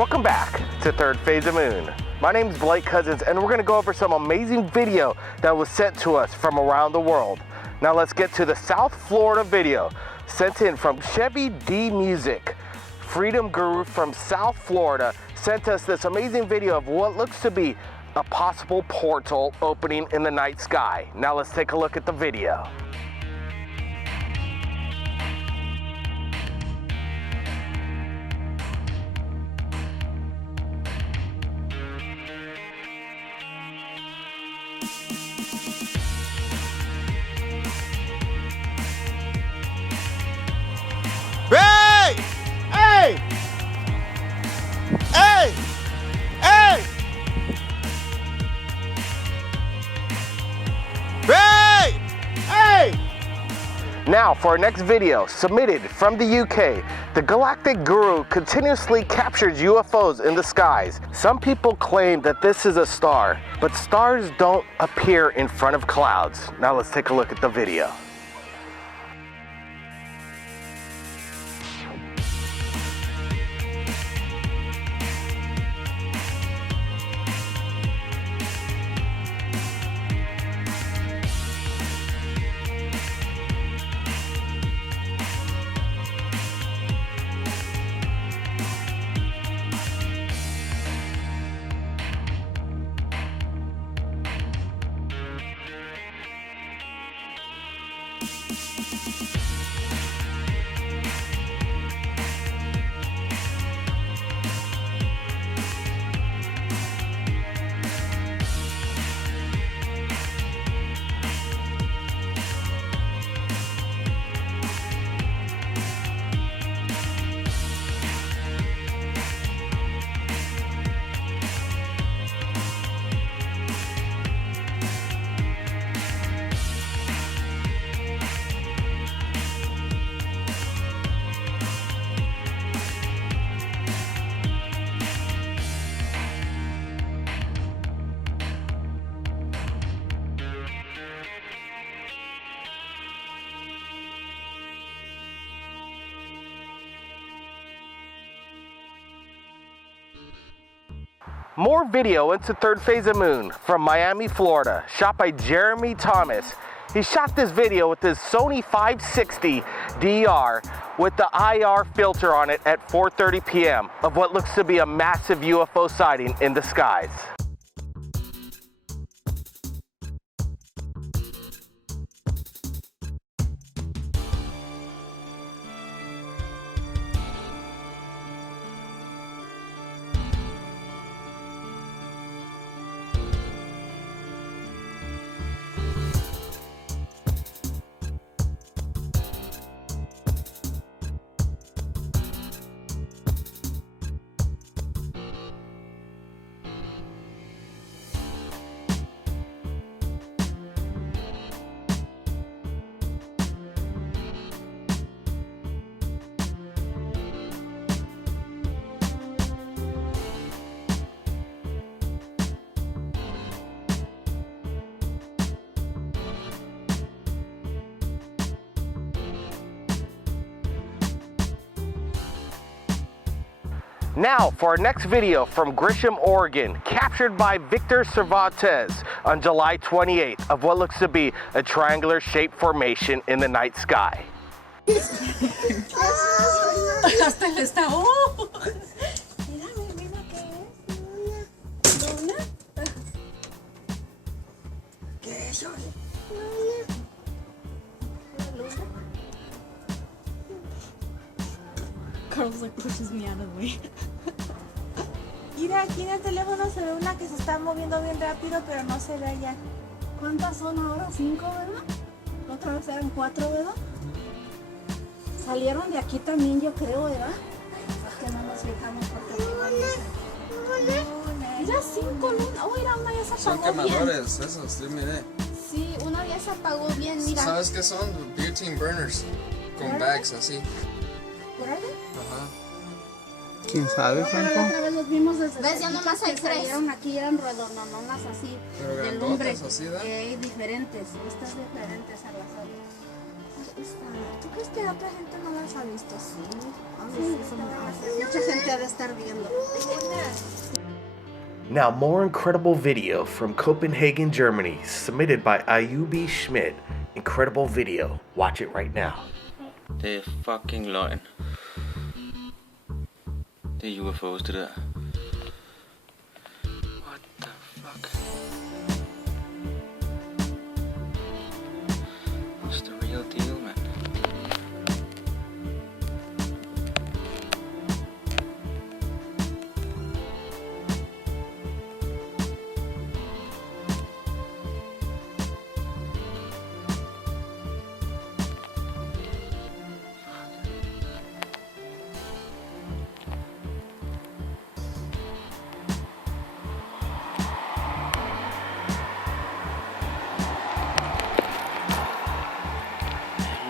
Welcome back to Thirdphseofmoon. My name is Blake Cousins, and we're going to go over some amazing video that was sent to us from around the world. Now let's get to the South Florida video sent in from Chevy D Music. Freedom Guru from South Florida sent us this amazing video of what looks to be a possible portal opening in the night sky. Now let's take a look at the video. Hey! Hey! Hey! Hey! Hey! Hey! Now for our next video, submitted from the UK, the Galactic Guru continuously captures UFOs in the skies. Some people claim that this is a star, but stars don't appear in front of clouds. Now let's take a look at the video. More video into Thirdphseofmoon from Miami, Florida, shot by Jeremy Thomas. He shot this video with his Sony 560 DR with the IR filter on it at 4:30 p.m. of what looks to be a massive UFO sighting in the skies. Now for our next video from Grisham, Oregon, captured by Victor Cervantes on July 28th of what looks to be a triangular shaped formation in the night sky. Carl's like pushes me out of the way. Mira, aquí en el teléfono se ve una que se está moviendo bien rápido, pero no se ve allá. ¿Cuántas son ahora? 5, ¿verdad? La otra vez eran 4, ¿verdad? Salieron de aquí también, yo creo, ¿verdad? Es que no nos fijamos porque no. Mira, 5 lunas. Oh, mira, una ya se apagó. Son quemadores, bien. Esos, sí, miré. Sí, una ya se apagó bien, mira. ¿Sabes qué son? Butane burners. Con bags así. ¿Órale? Ajá. ¿Quién sabe, Franco? La otra vez los vimos desde... ¿Ves? Ya nomás hay 3. Salieron aquí, eran redondonas así. Pero de lumbre. grandotas así, ¿da? Diferentes. Estas diferentes a las otras. ¿Tú crees que otra gente no las ha visto? Sí. Mucha gente ha de estar viendo. Now, more incredible video from Copenhagen, Germany, submitted by Ayubi Schmidt. Incredible video. Watch it right now. Det er fucking løgn. Det er UFOs, det der. What the fuck? What's the real deal, man?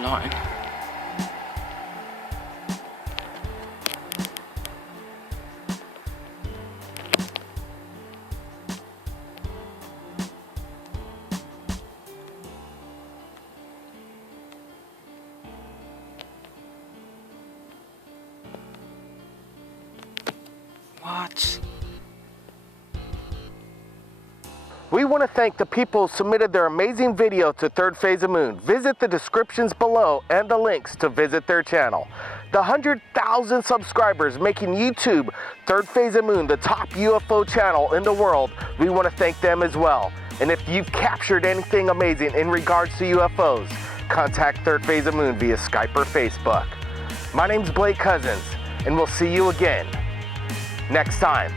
Løgn. What? We want to thank the people who submitted their amazing video to Thirdphseofmoon. Visit the descriptions below and the links to visit their channel. The 100,000 subscribers making YouTube Thirdphseofmoon the top UFO channel in the world, we want to thank them as well. And if you've captured anything amazing in regards to UFOs, contact Thirdphseofmoon via Skype or Facebook. My name's Blake Cousins, and we'll see you again next time.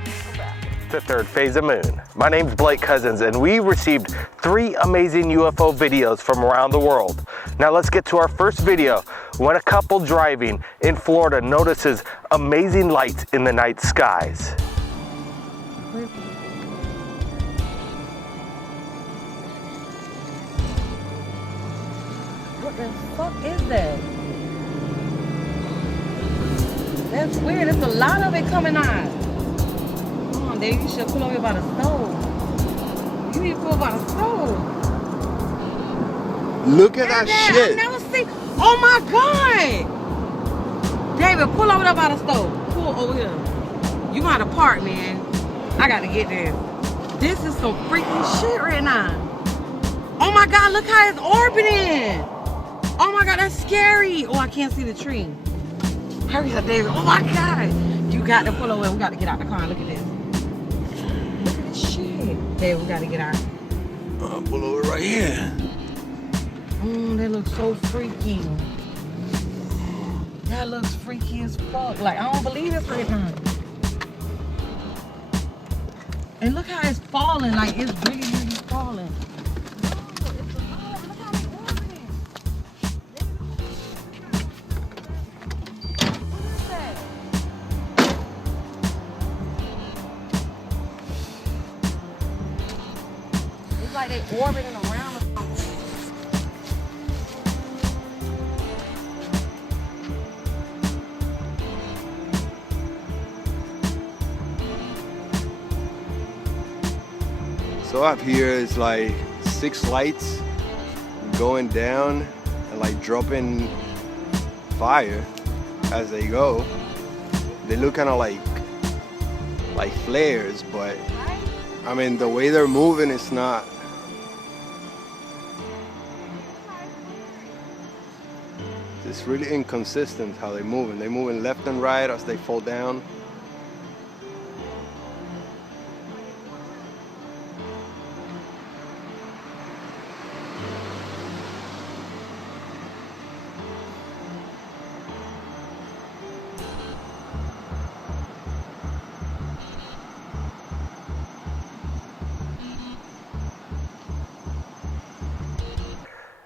The Thirdphseofmoon. My name's Blake Cousins, and we received 3 amazing UFO videos from around the world. Now let's get to our first video when a couple driving in Florida notices amazing lights in the night skies. What the fuck is that? That's weird. There's a lot of it coming on. Dave, you should pull over by the stove. You need to pull by the stove. Look at that shit. I've never seen. Oh my God. David, pull over there by the stove. Pull over here. You got to park, man. I got to get there. This is some freaking shit right now. Oh my God, look how it's orbiting. Oh my God, that's scary. Oh, I can't see the tree. Hurry up, David. Oh my God. You got to pull over. We got to get out the car and look at this. Shit. Hey, we gotta get out. Pull over right here. That looks so freaky. That looks freaky as fuck. Like, I don't believe it's right now. And look how it's falling. Like, it's really, really falling. No, it's alive. Look how it's orbiting. What is that? It's like they orbiting around or something. So up here is like 6 lights going down and like dropping fire as they go. They look kind of like flares, but I mean the way they're moving is not. It's really inconsistent how they're moving. They're moving left and right as they fall down.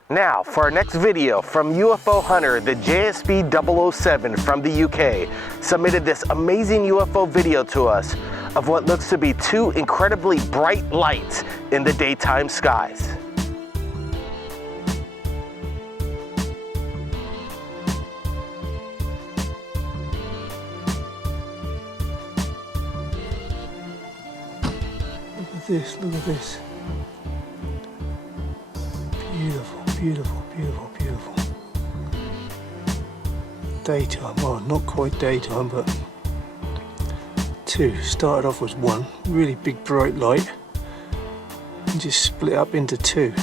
Now, for our next video from UFO Hunter, the JSB 007 from the UK, submitted this amazing UFO video to us of what looks to be 2 incredibly bright lights in the daytime skies. Look at this, look at this. Beautiful, beautiful, beautiful, beautiful. daytime. Well, not quite daytime, but two. Started off as one really big bright light and just split up into two.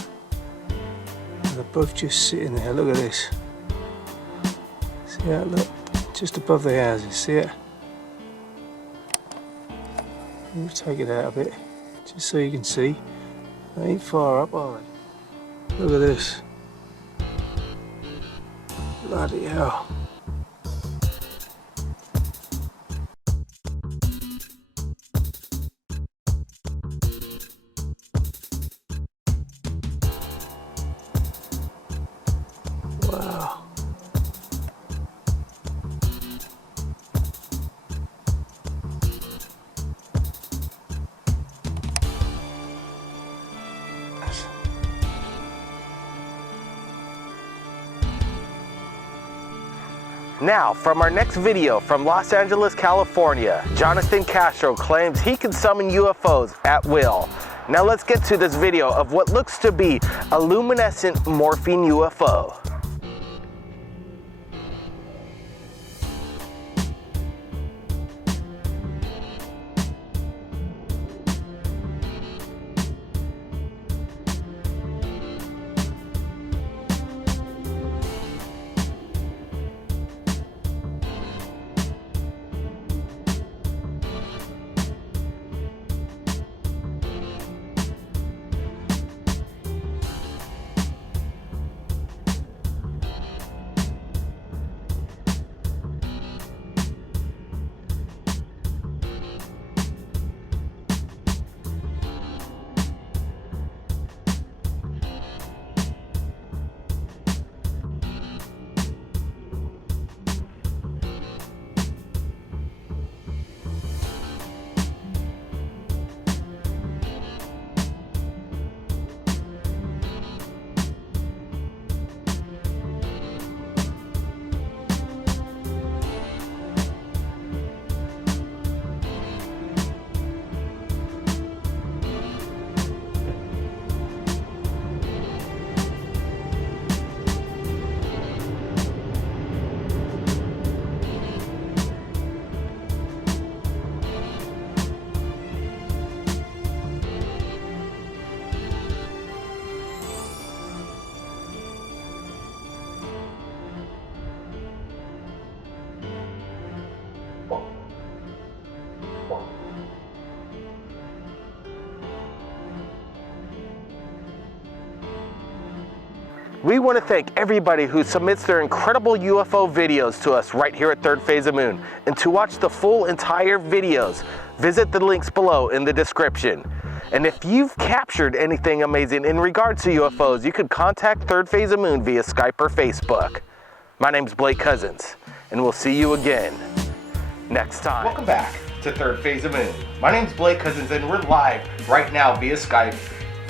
And they're both just sitting there. Look at this. See that? Look, just above the houses. See it? We'll take it out a bit, just so you can see. They ain't far up, are they? Look at this. Bloody hell. Wow. Now, from our next video from Los Angeles, California, Jonathan Castro claims he can summon UFOs at will. Now let's get to this video of what looks to be a luminescent morphing UFO. We want to thank everybody who submits their incredible UFO videos to us right here at Third Phase of Moon. And to watch the full entire videos, visit the links below in the description. And if you've captured anything amazing in regards to UFOs, you could contact Third Phase of Moon via Skype or Facebook. My name's Blake Cousins, and we'll see you again next time. Welcome back to Third Phase of Moon. My name's Blake Cousins, and we're live right now via Skype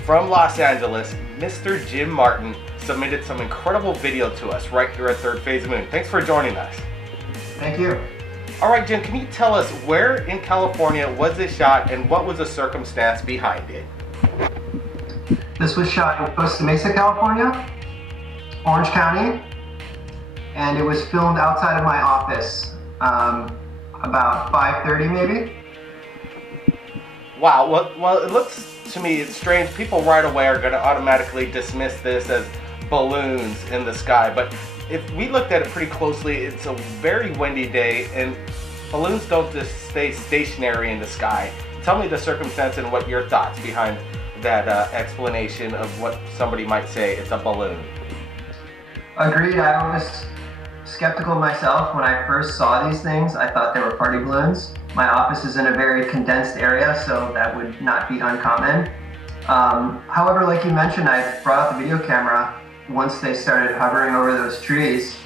from Los Angeles. Mr. Jim Martin submitted some incredible video to us right here at Third Phase of Moon. Thanks for joining us. Thank you. All right, Jim, can you tell us where in California was this shot and what was the circumstance behind it? This was shot in Costa Mesa, California, Orange County, and it was filmed outside of my office, about 5:30 maybe. Wow, well, it looks to me it's strange. People right away are going to automatically dismiss this as balloons in the sky, but if we looked at it pretty closely, it's a very windy day and balloons don't just stay stationary in the sky. Tell me the circumstance and what your thoughts behind that explanation of what somebody might say it's a balloon. Agreed. I was skeptical myself when I first saw these things. I thought they were party balloons. My office is in a very condensed area, so that would not be uncommon. However, like you mentioned, I brought out the video camera once they started hovering over those trees,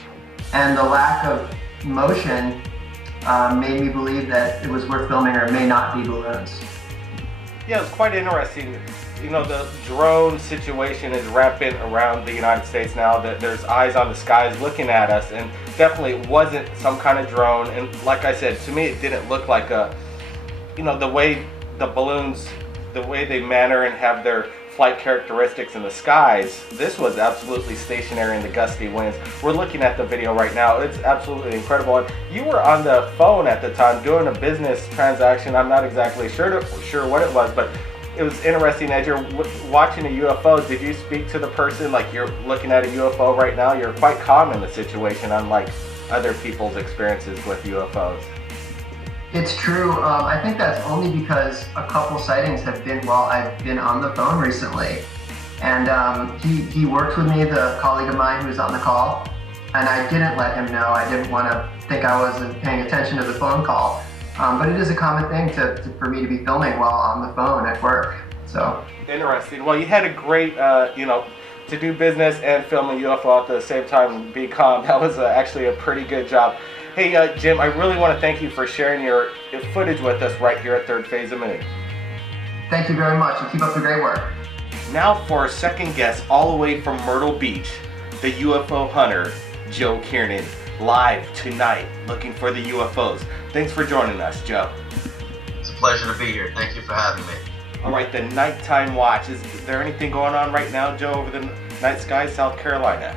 and the lack of motion made me believe that it was worth filming, or it may not be balloons. Yeah, it's quite interesting. You know, the drone situation is rampant around the United States now, that there's eyes on the skies looking at us, and definitely it wasn't some kind of drone. And like I said, to me it didn't look like a, you know, the way the balloons, the way they manner and have their flight characteristics in the skies, this was absolutely stationary in the gusty winds. We're looking at the video right now. It's absolutely incredible. And you were on the phone at the time doing a business transaction. I'm not exactly sure what it was, but it was interesting. As you're watching a UFO, did you speak to the person like you're looking at a UFO right now? You're quite calm in the situation, unlike other people's experiences with UFOs. It's true. I think that's only because a couple sightings have been while I've been on the phone recently. And he worked with me, the colleague of mine who was on the call, and I didn't let him know. I didn't want to think I wasn't paying attention to the phone call. But it is a common thing for me to be filming while on the phone at work. So interesting. Well, you had a great, to do business and film a UFO at the same time and be calm. That was actually a pretty good job. Hey, Jim, I really want to thank you for sharing your footage with us right here at Third Phase of Moon. thank you very much, and keep up the great work. Now for our second guest, all the way from Myrtle Beach, the UFO hunter, Joe Kiernan, live tonight, looking for the UFOs. Thanks for joining us, Joe. It's a pleasure to be here. Thank you for having me. All right, the nighttime watch. Is there anything going on right now, Joe, over the night sky, South Carolina?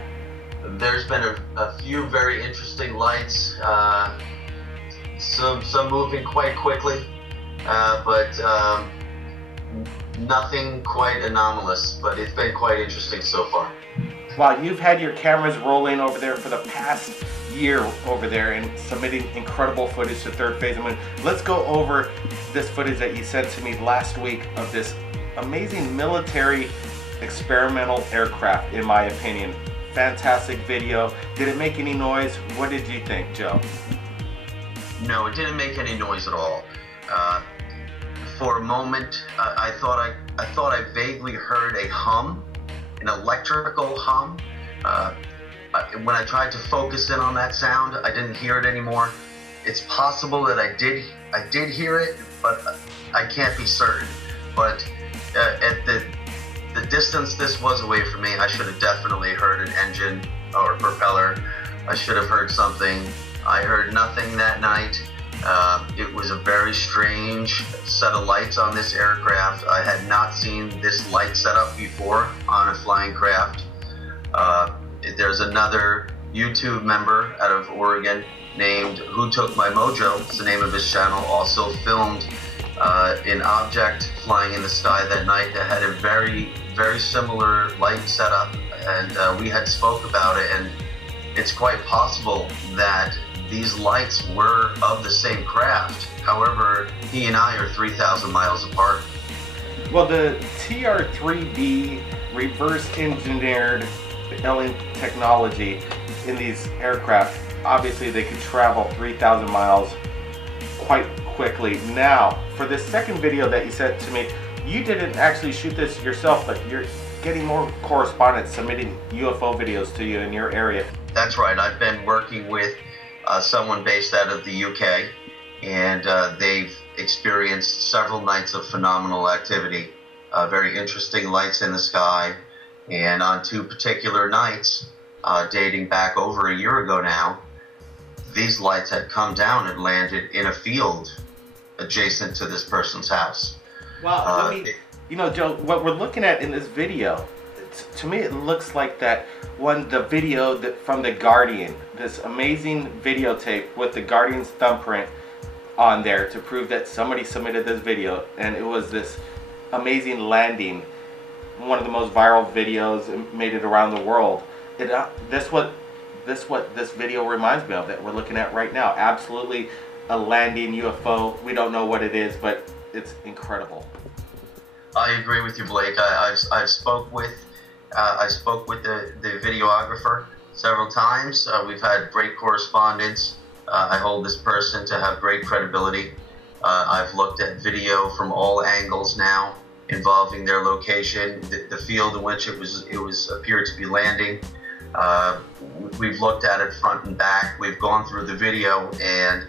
There's been a few very interesting lights, some moving quite quickly, but nothing quite anomalous, but it's been quite interesting so far. Wow, you've had your cameras rolling over there for the past year over there and submitting incredible footage to Third Phase of Moon. Let's go over this footage that you sent to me last week of this amazing military experimental aircraft, in my opinion. Fantastic video. Did it make any noise? What did you think, Joe? No, it didn't make any noise at all. For a moment, I thought I vaguely heard a hum, an electrical hum. When I tried to focus in on that sound, I didn't hear it anymore. It's possible that I did hear it, but I can't be certain. But at the distance this was away from me, I should have definitely heard an engine or a propeller. I should have heard something. I heard nothing that night. It was a very strange set of lights on this aircraft. I had not seen this light setup before on a flying craft. There's another YouTube member out of Oregon named Who Took My Mojo, it's the name of his channel, also filmed an object flying in the sky that night that had a very, very similar light setup, and we had spoke about it, and it's quite possible that these lights were of the same craft. However, he and I are 3,000 miles apart. Well, the TR-3B reverse engineered alien technology in these aircraft, obviously they could travel 3,000 miles quite quickly. Now, for this second video that you sent to me, you didn't actually shoot this yourself, but you're getting more correspondents submitting UFO videos to you in your area. That's right. I've been working with someone based out of the UK, and they've experienced several nights of phenomenal activity, very interesting lights in the sky, and on two particular nights, dating back over a year ago now, these lights had come down and landed in a field adjacent to this person's house. Wow, Joe, what we're looking at in this video, to me it looks like that the video from The Guardian, this amazing videotape with The Guardian's thumbprint on there to prove that somebody submitted this video, and it was this amazing landing, one of the most viral videos, and made it around the world. This what this video reminds me of that we're looking at right now. Absolutely a landing UFO. We don't know what it is, but it's incredible. I agree with you, Blake. I spoke with the videographer several times. We've had great correspondence. I hold this person to have great credibility. I've looked at video from all angles now involving their location, the field in which it was appeared to be landing. We've looked at it front and back. We've gone through the video, and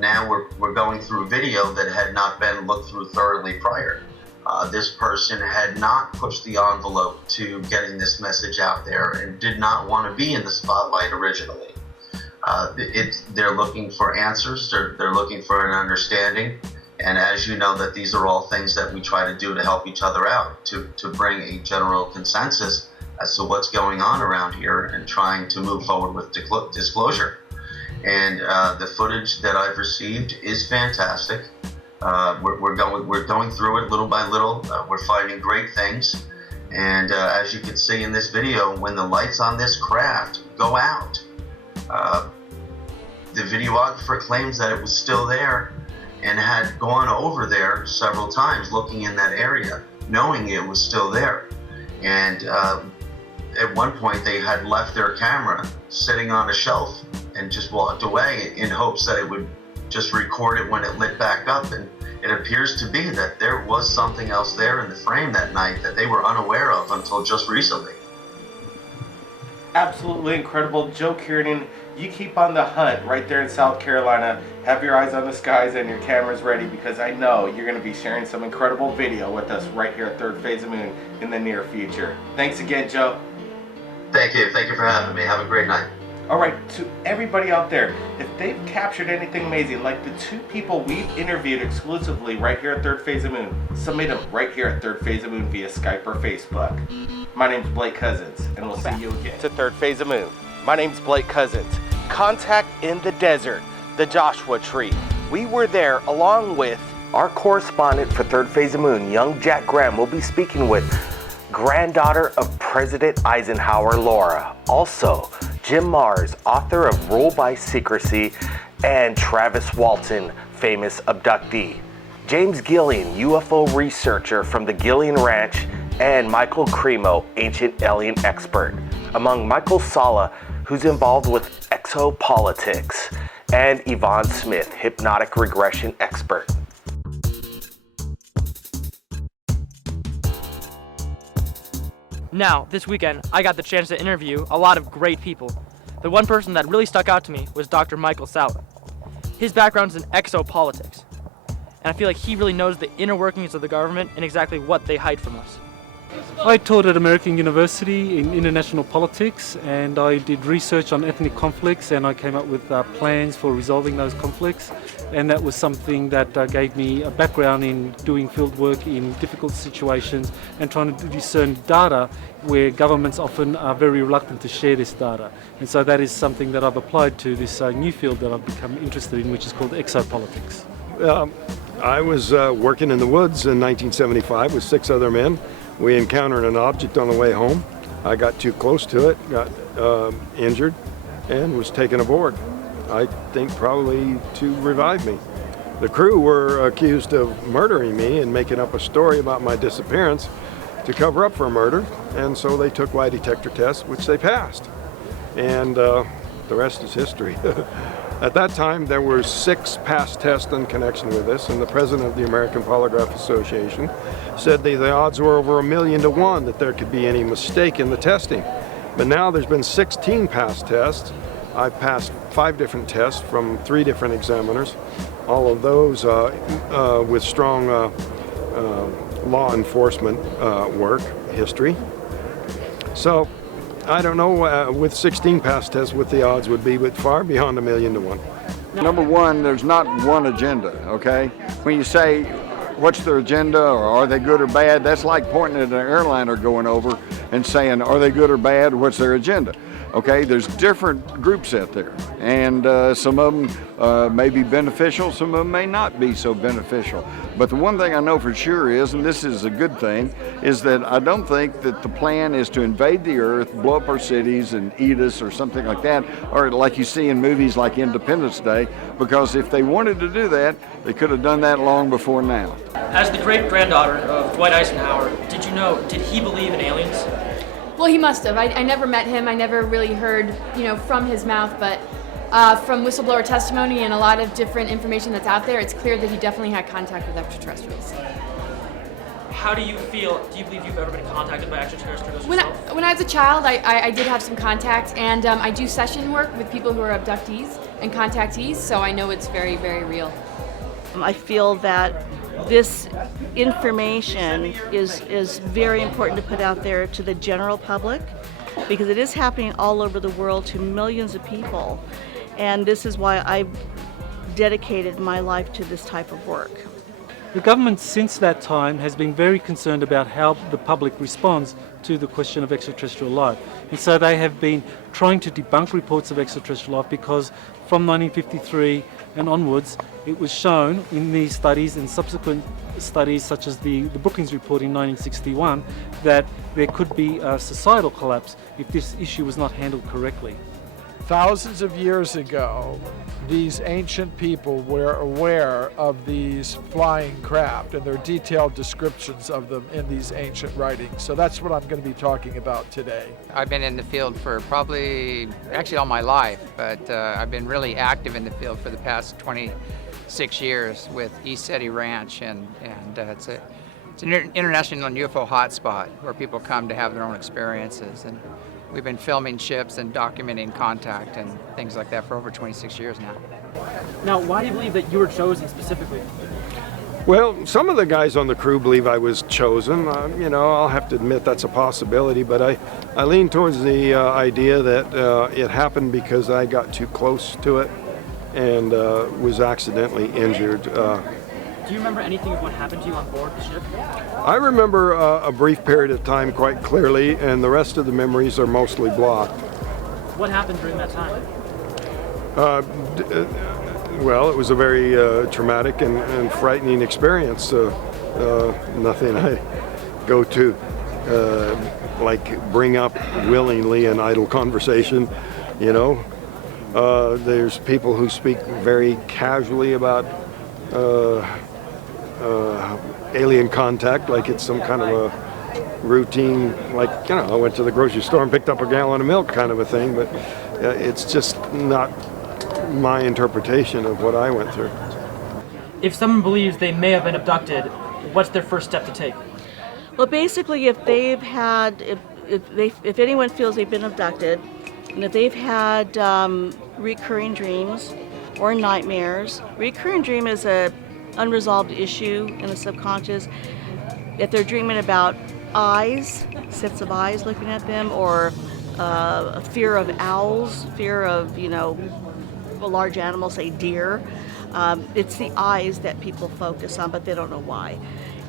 now we're going through video that had not been looked through thoroughly prior. This person had not pushed the envelope to getting this message out there and did not want to be in the spotlight originally. They're looking for answers, they're looking for an understanding, And as you know, that these are all things that we try to do to help each other out, to bring a general consensus as to what's going on around here and trying to move forward with disclosure. And the footage that I've received is fantastic. We're going through it little by little. We're finding great things. And as you can see in this video, when the lights on this craft go out, the videographer claims that it was still there and had gone over there several times looking in that area, knowing it was still there. And at one point they had left their camera sitting on a shelf and just walked away in hopes that it would just record it when it lit back up. And it appears to be that there was something else there in the frame that night that they were unaware of until just recently. Absolutely incredible. Joe Kiernan, you keep on the hunt right there in South Carolina. Have your eyes on the skies and your cameras ready, because I know you're going to be sharing some incredible video with us right here at Third Phase of Moon in the near future. Thanks again, Joe. Thank you. Thank you for having me. Have a great night. All right, to everybody out there, if they've captured anything amazing, like the 2 people we've interviewed exclusively right here at Third Phase of Moon, submit them right here at Third Phase of Moon via Skype or Facebook. My name's Blake Cousins, and we'll see you again. To Third Phase of Moon. My name's Blake Cousins. Contact in the Desert, the Joshua Tree. We were there along with our correspondent for Third Phase of Moon, young Jack Graham. We'll be speaking with granddaughter of President Eisenhower, Laura. Also, Jim Mars, author of Rule by Secrecy, and Travis Walton, famous abductee. James Gillian, UFO researcher from the Gillian Ranch, and Michael Cremo, ancient alien expert. Among Michael Sala, who's involved with exopolitics, and Yvonne Smith, hypnotic regression expert. Now, this weekend, I got the chance to interview a lot of great people. The one person that really stuck out to me was Dr. Michael Sala. His background's in exopolitics, and I feel like he really knows the inner workings of the government and exactly what they hide from us. I taught at American University in international politics, and I did research on ethnic conflicts, and I came up with plans for resolving those conflicts, and that was something that gave me a background in doing field work in difficult situations and trying to discern data where governments often are very reluctant to share this data. And so that is something that I've applied to this new field that I've become interested in, which is called exopolitics. I was working in the woods in 1975 with 6 other men. We encountered an object on the way home. I got too close to it, got injured, and was taken aboard. I think probably to revive me. The crew were accused of murdering me and making up a story about my disappearance to cover up for a murder, and so they took lie detector tests, which they passed. And the rest is history. At that time, there were 6 past tests in connection with this, and the president of the American Polygraph Association said the odds were over 1,000,000 to 1 that there could be any mistake in the testing. But now there's been 16 past tests. I've passed 5 different tests from 3 different examiners, all of those with strong law enforcement work history. So I don't know with 16 past tests what the odds would be, but far beyond 1,000,000 to 1. Number one, there's not one agenda, okay? When you say what's their agenda or are they good or bad, that's like pointing at an airliner going over and saying are they good or bad, what's their agenda? Okay, there's different groups out there, and some of them may be beneficial, some of them may not be so beneficial. But the one thing I know for sure is, and this is a good thing, is that I don't think that the plan is to invade the earth, blow up our cities and eat us or something like that, or like you see in movies like Independence Day, because if they wanted to do that, they could have done that long before now. As the great-granddaughter of Dwight Eisenhower, did he believe in aliens? Well, he must have. I never met him. I never really heard, from his mouth, but from whistleblower testimony and a lot of different information that's out there, it's clear that he definitely had contact with extraterrestrials. How do you feel? Do you believe you've ever been contacted by extraterrestrials yourself? When I was a child, I did have some contact, and I do session work with people who are abductees and contactees, so I know it's very, very real. I feel that this information is very important to put out there to the general public, because it is happening all over the world to millions of people, and this is why I dedicated my life to this type of work. The government since that time has been very concerned about how the public responds to the question of extraterrestrial life. And so they have been trying to debunk reports of extraterrestrial life because from 1953 and onwards, it was shown in these studies and subsequent studies such as the Brookings report in 1961 that there could be a societal collapse if this issue was not handled correctly. Thousands of years ago, these ancient people were aware of these flying craft, and there are detailed descriptions of them in these ancient writings. So that's what I'm going to be talking about today. I've been in the field for probably, actually all my life, but I've been really active in the field for the past 26 years with East City Ranch, and it's an international UFO hotspot where people come to have their own experiences. And we've been filming ships and documenting contact and things like that for over 26 years now. Now, why do you believe that you were chosen specifically? Well, some of the guys on the crew believe I was chosen. You know, I'll have to admit that's a possibility, but I lean towards the idea that it happened because I got too close to it and was accidentally injured. Do you remember anything of what happened to you on board the ship? I remember a brief period of time quite clearly, and the rest of the memories are mostly blocked. What happened during that time? Well, it was a very traumatic and frightening experience. Nothing I go to like bring up willingly in idle conversation, you know. There's people who speak very casually about alien contact, like it's some kind of a routine, like, you know, I went to the grocery store and picked up a gallon of milk kind of a thing, but it's just not my interpretation of what I went through. If someone believes they may have been abducted, what's their first step to take? Well, basically, if they've had, if anyone feels they've been abducted, and if they've had recurring dreams or nightmares, recurring dream is a unresolved issue in the subconscious. If they're dreaming about eyes, sets of eyes looking at them, or a fear of owls, fear of, you know, a large animal, say deer, it's the eyes that people focus on, but they don't know why.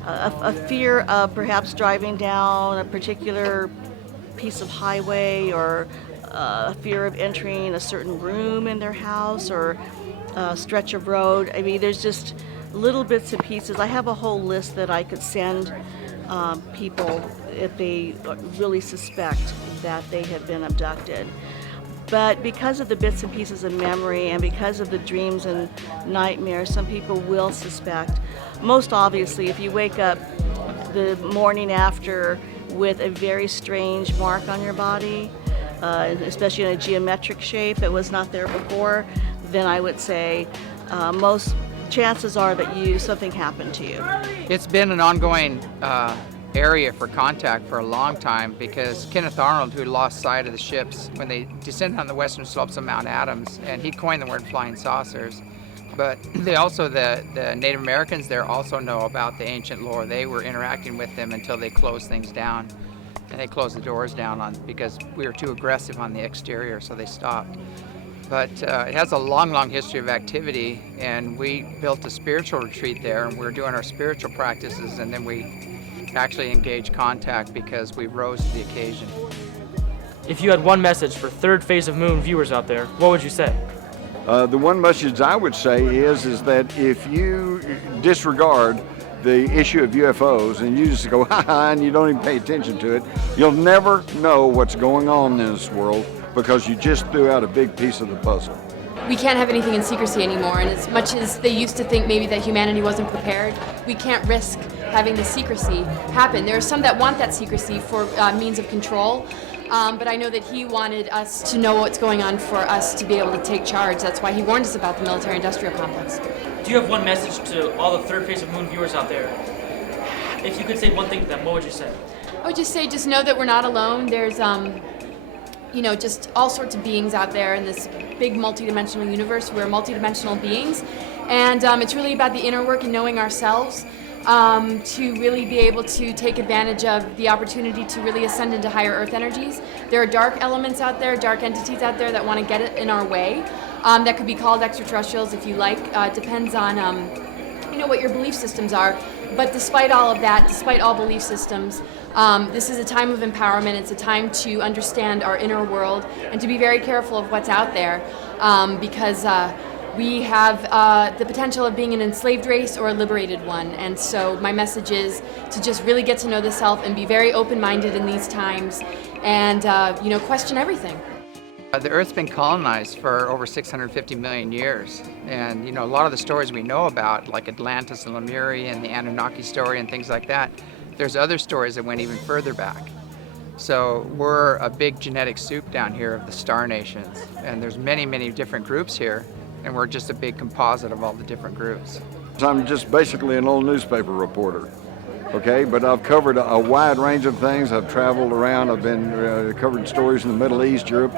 A fear of perhaps driving down a particular piece of highway, or a fear of entering a certain room in their house, or a stretch of road. I mean, there's just little bits and pieces. I have a whole list that I could send people if they really suspect that they have been abducted. But because of the bits and pieces of memory and because of the dreams and nightmares, some people will suspect. Most obviously, if you wake up the morning after with a very strange mark on your body, especially in a geometric shape that was not there before, then I would say most chances are that something happened to you. It's been an ongoing area for contact for a long time, because Kenneth Arnold, who lost sight of the ships when they descended on the western slopes of Mount Adams, and he coined the word flying saucers. But they also, the Native Americans there also know about the ancient lore. They were interacting with them until they closed things down, and they closed the doors down because we were too aggressive on the exterior, so they stopped. But it has a long, long history of activity, and we built a spiritual retreat there, and we're doing our spiritual practices, and then we actually engage contact because we rose to the occasion. If you had one message for Thirdphseofmoon viewers out there, what would you say? The one message I would say is that if you disregard the issue of UFOs and you just go, ha-ha, and you don't even pay attention to it, you'll never know what's going on in this world, because you just threw out a big piece of the puzzle. We can't have anything in secrecy anymore, and as much as they used to think maybe that humanity wasn't prepared, we can't risk having the secrecy happen. There are some that want that secrecy for means of control, but I know that he wanted us to know what's going on for us to be able to take charge. That's why he warned us about the military-industrial complex. Do you have one message to all the Thirdphseofmoon viewers out there? If you could say one thing to them, what would you say? I would just say, just know that we're not alone. There's you know, just all sorts of beings out there in this big multidimensional universe. We're multidimensional beings, and it's really about the inner work and knowing ourselves to really be able to take advantage of the opportunity to really ascend into higher earth energies. There are dark elements out there, dark entities out there that want to get it in our way. That could be called extraterrestrials if you like. Depends on you know, what your belief systems are. But despite all of that, despite all belief systems, this is a time of empowerment. It's a time to understand our inner world and to be very careful of what's out there, because we have the potential of being an enslaved race or a liberated one. And so my message is to just really get to know the self and be very open-minded in these times and, you know, question everything. The Earth's been colonized for over 650 million years. And, you know, a lot of the stories we know about, like Atlantis and Lemuria and the Anunnaki story and things like that, there's other stories that went even further back. So we're a big genetic soup down here of the star nations. And there's many, many different groups here. And we're just a big composite of all the different groups. I'm just basically an old newspaper reporter, okay? But I've covered a wide range of things. I've traveled around. I've been covered stories in the Middle East, Europe.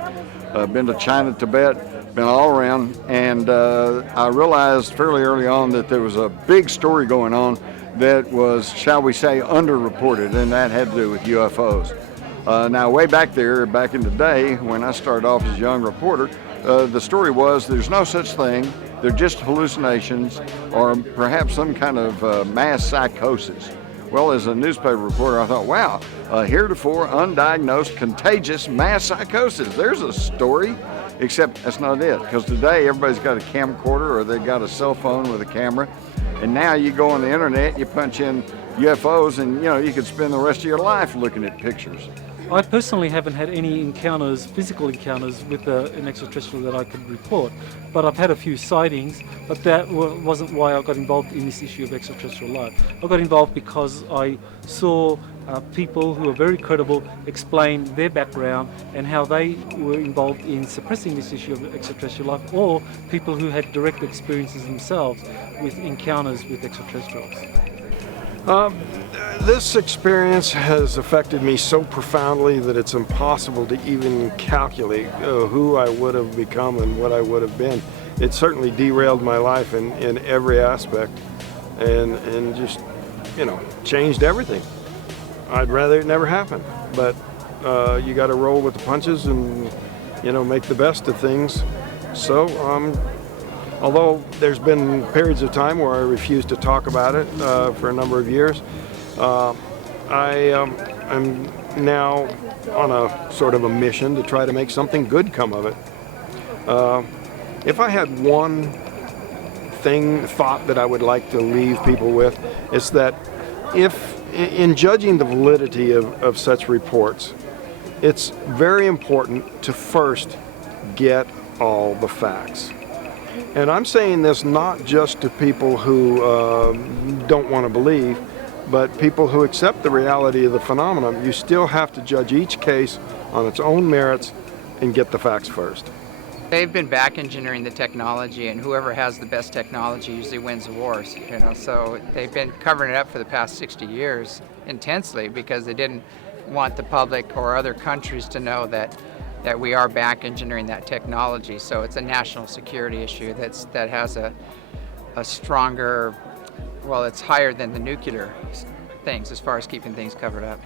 I've been to China, Tibet, been all around. And I realized fairly early on that there was a big story going on that was, shall we say, underreported, and that had to do with UFOs. Now, way back there, back in the day, when I started off as a young reporter, the story was there's no such thing, they're just hallucinations or perhaps some kind of mass psychosis. Well, as a newspaper reporter, I thought, wow, heretofore undiagnosed contagious mass psychosis. There's a story, except that's not it, because today everybody's got a camcorder or they've got a cell phone with a camera, and now you go on the internet, you punch in UFOs, and you know, you could spend the rest of your life looking at pictures. I personally haven't had any encounters, physical encounters with an extraterrestrial that I could report, but I've had a few sightings, but that wasn't why I got involved in this issue of extraterrestrial life. I got involved because I saw people who are very credible explain their background and how they were involved in suppressing this issue of extraterrestrial life, or people who had direct experiences themselves with encounters with extraterrestrials. This experience has affected me so profoundly that it's impossible to even calculate who I would have become and what I would have been. It certainly derailed my life in every aspect and just, you know, changed everything. I'd rather it never happened, but you got to roll with the punches and, you know, make the best of things. So, although there's been periods of time where I refused to talk about it for a number of years, I'm now on a sort of a mission to try to make something good come of it. If I had one thought that I would like to leave people with, it's that if, in judging the validity of such reports, it's very important to first get all the facts. And I'm saying this not just to people who don't want to believe, but people who accept the reality of the phenomenon. You still have to judge each case on its own merits and get the facts first. They've been back engineering the technology, and whoever has the best technology usually wins the wars. You know, so they've been covering it up for the past 60 years intensely because they didn't want the public or other countries to know that we are back engineering that technology. So it's a national security issue that has a stronger, well, it's higher than the nuclear things as far as keeping things covered up.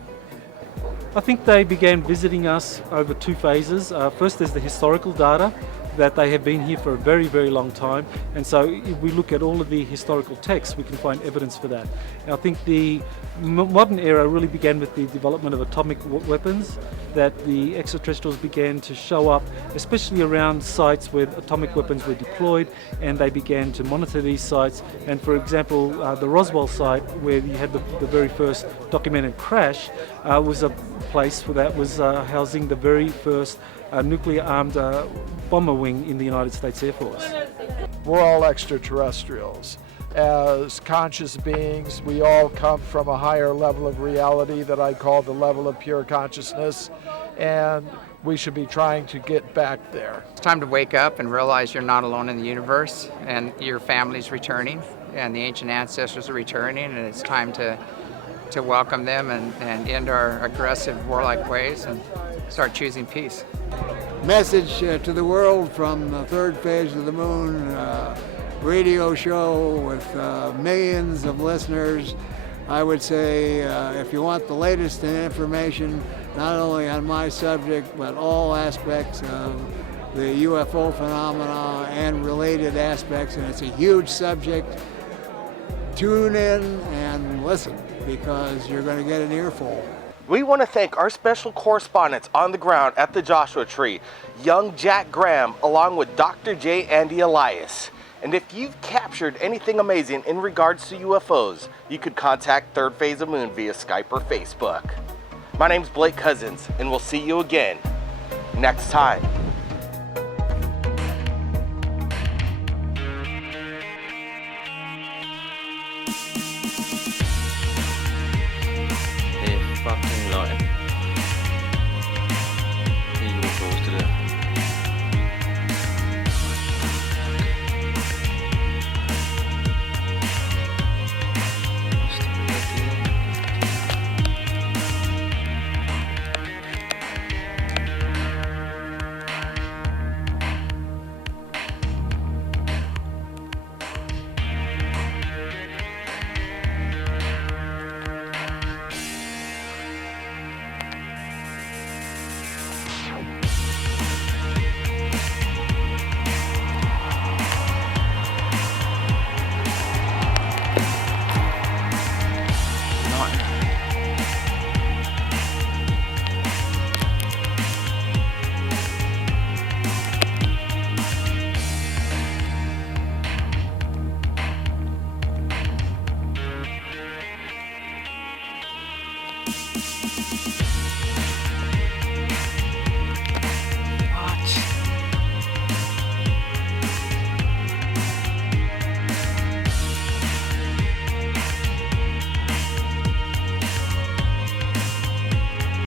I think they began visiting us over two phases. First, there's the historical data that they have been here for a very, very long time. And so if we look at all of the historical texts, we can find evidence for that. And I think the modern era really began with the development of atomic weapons, that the extraterrestrials began to show up, especially around sites where atomic weapons were deployed, and they began to monitor these sites. And for example, the Roswell site, where you had the very first documented crash, was a place that was housing the very first nuclear-armed bomber wing in the United States Air Force. We're all extraterrestrials. As conscious beings, we all come from a higher level of reality that I call the level of pure consciousness, and we should be trying to get back there. It's time to wake up and realize you're not alone in the universe, and your family's returning, and the ancient ancestors are returning, and it's time to welcome them and end our aggressive warlike ways and start choosing peace. Message to the world from the third phase of the moon radio show with millions of listeners. I would say if you want the latest in information, not only on my subject, but all aspects of the UFO phenomena and related aspects, and it's a huge subject, tune in and listen, because you're going to get an earful. We want to thank our special correspondents on the ground at the Joshua Tree, young Jack Graham, along with Dr. J. Andy Elias. And if you've captured anything amazing in regards to UFOs, you could contact Third Phase of Moon via Skype or Facebook. My name's Blake Cousins, and we'll see you again next time.